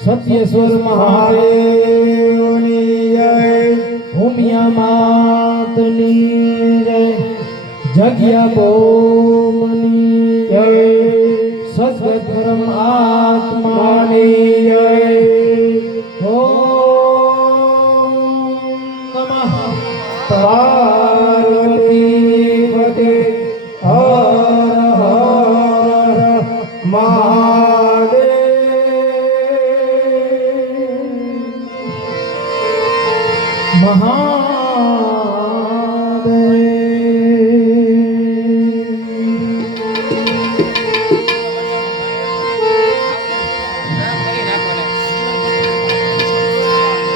सत्येश्वर महादेवनी जय। उमिया मातनी जय। जग्या बोमनी जय। सद्गत परम आत्मानी जय। ओम नमः पार्वती पते हर हर महादेव।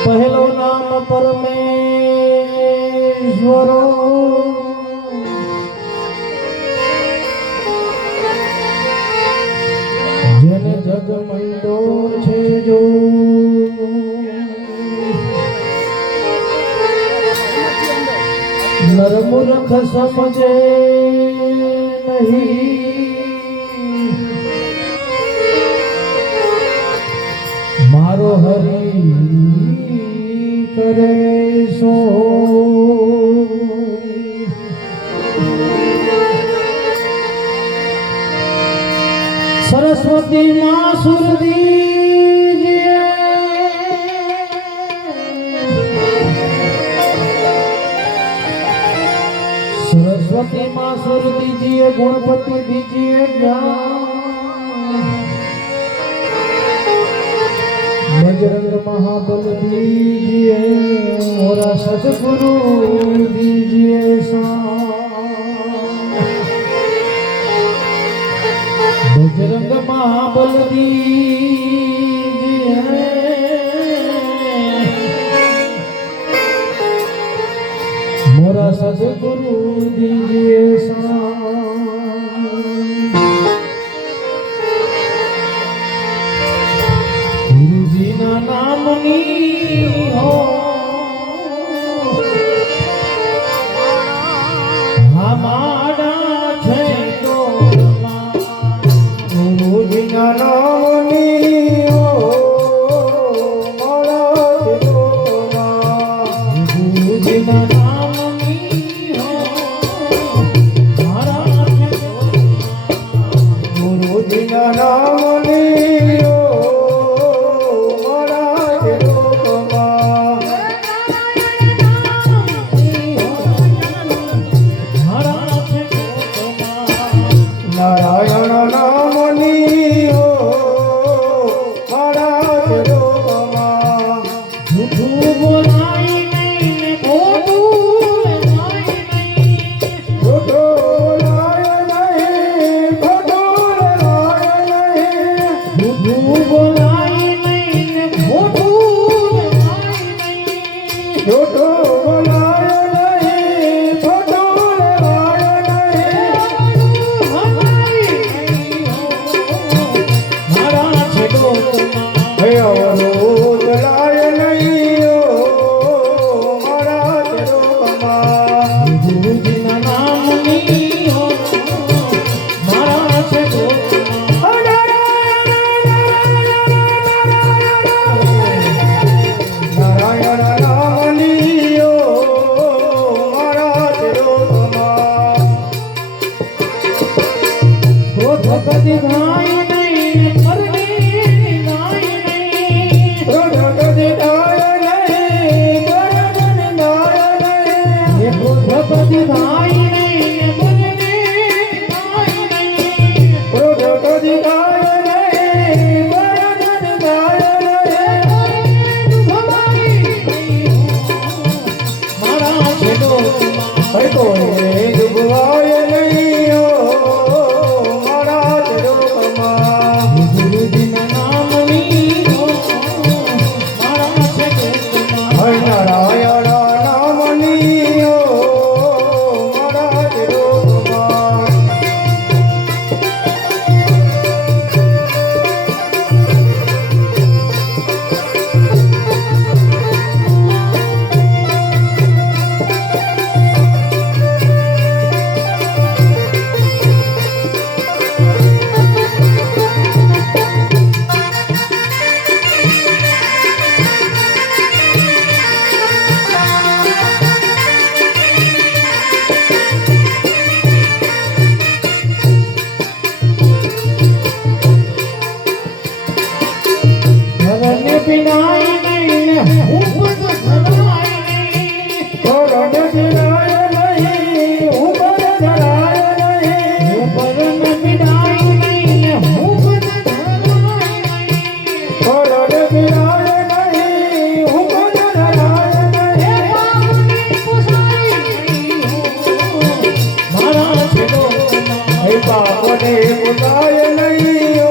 पहलो नाम परमेश्वरो जन जग मंडो छे जो नर मूर्ख समझे नहीं। मारो हरि करे सो। सरस्वती माँ सुरदी सरस्वती माँ सुर दीजिए, गुणपति दीजिए ज्ञान। बजरंग महाबल दीजिए, मोरा सतगुरु दीजिए बजरंग महाबल दीजिए, मोरा सतगुरु दीजिए गुरु जी ना नामनी हो हमारा छे तो गुरु जी ना नामनी हो मोरा छे तो गुरु जी ना પીડાય નહીં ને હું પદ ધરાય નહીં કરણ પીડાય નહીં હું પદ ધરાય નહીં પરણ પીડાય નહીં ને હું પદ ધરાય નહીં કરણ પીડાય નહીં હું પદ ધરાય નહીં મારા છેડો હે બાપને પુસાય નહીં ઓ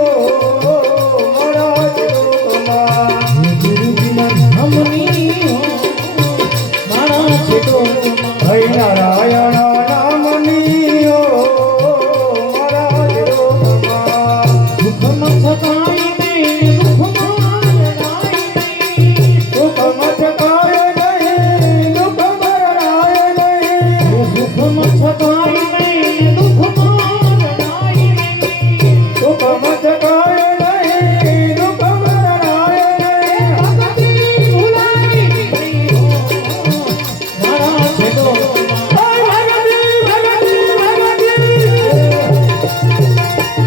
મારા ચિરોમાં ગુરુજીના નામની મારા છેડો હે નારાયણ નામની ઓ મારા ચિરોમાં દુઃખમાં છતાંય નહીં દુઃખમાં રડાય નહીં દુઃખ મચકાય નહીં દુઃખ મરણાય નહીં દુઃખમાં છતાંય નહીં દુઃખમાં રડાય નહીં દુઃખ મચકાય નહીં દુઃખ મરણાય નહીં ભગતી ભૂલાય નહીં મારા છેડો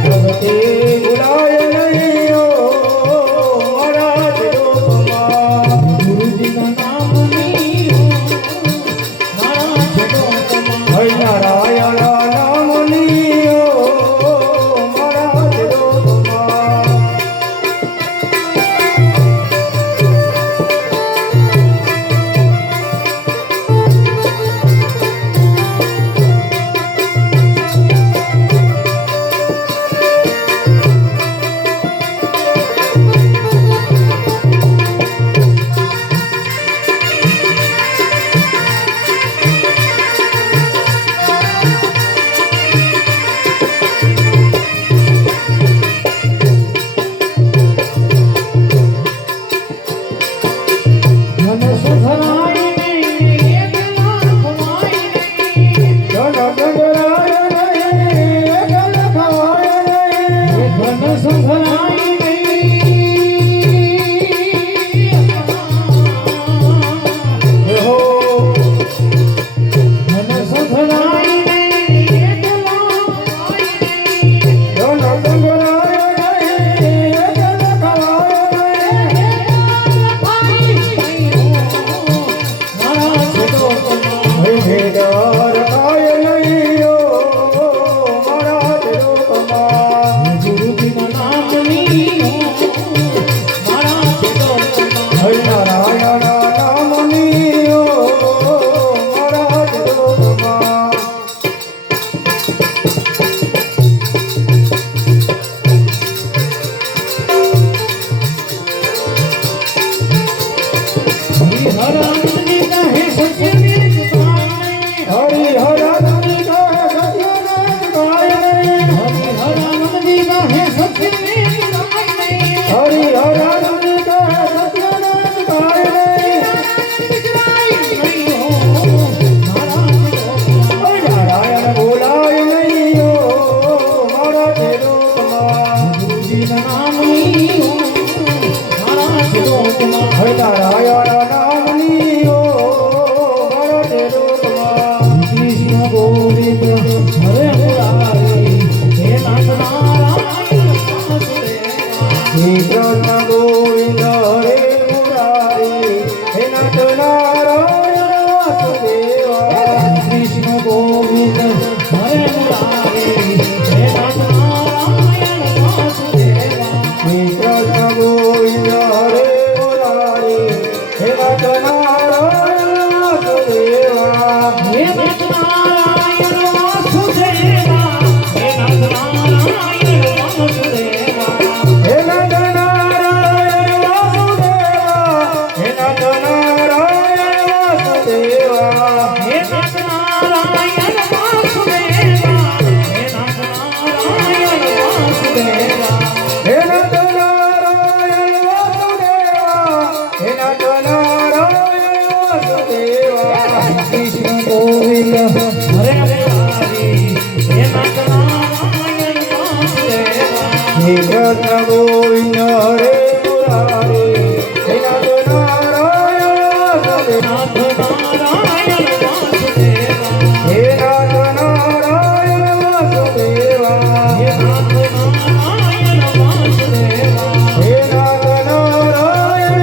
ભગતિ ભૂલાય નહીં ઓ મારા ચિરોમાં ગુરુજીના નામની મારા છેડો હે નારાયણ નામની ઓ મારા ચિરોમાં મન સુધરાય નહીં એકલા ખવાય નહીં જન ગંગરાય નહીં એકલ ખવાય નહીં મન સુધરાય નહીં હો મન સુધરાય નહીં એકલા ખવાય નહીં જન ગંગરાય નહીં એકલ ખવાય નહીં મારા છેડો હે ભેદાર કાય નહીં ઓ મારા ચિરોમાં ગુરુજીના નામની મારા છેડો હે નારાયણ નામની ઓ મારા ચિરોમાં હરિહરાનંદી કહે સત્યની જુદાઈ હરિહરાનંદી કહે સત્યને ગાય નહીં હરિહરાનંદી કહે સત્યની જુદાઈ નહીં હરિહરાનંદી કહે સત્યને ગાય નહીં નારાયણ બોલાય નહીં ઓ મારા ચિરોમાં હે નારાયણ નામની ઓ મારા ચિરોમાં કૃષ્ણ ગોવિંદ હરે મુરારી હે નાથ નારાયણ વાસુદેવા હે કૃષ્ણ ગોવિંદ હરે મુરારી હે નાથ નારાયણ વાસુદેવા કૃષ્ણ ગોવિંદ હરે મુરારી હે નાથ નારાયણ વાસુદેવા હે કૃષ્ણ ગોવિંદ હરે મુરારી હે નાથ નારાયણ વાસુદેવા હે નાથ નારાયણ વાસુદેવા હે નાથ નારાયણ વાસુદેવા હે નાથ નારાયણ વાસુદેવા હે નાથ નારાયણ વાસુદેવા હે નાથ નારાયણ વાસુદેવા હે નાથ નારાયણ વાસુદેવા હે નાથ નારાયણ વાસુદેવા હે નાથ નારાયણ વાસુદેવા કૃષ્ણ ગોવિંદ હરે મુરારી હે નાથ નારાયણ વાસુદેવા હે કૃષ્ણ ગોવિંદ હરે મુરારી હે નાથ નારાયણ વાસુદેવા નાથ નારાયણ વાસુદેવા હે નાથ નારાયણ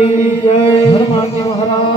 કી જય ધર્માજી મહારાજ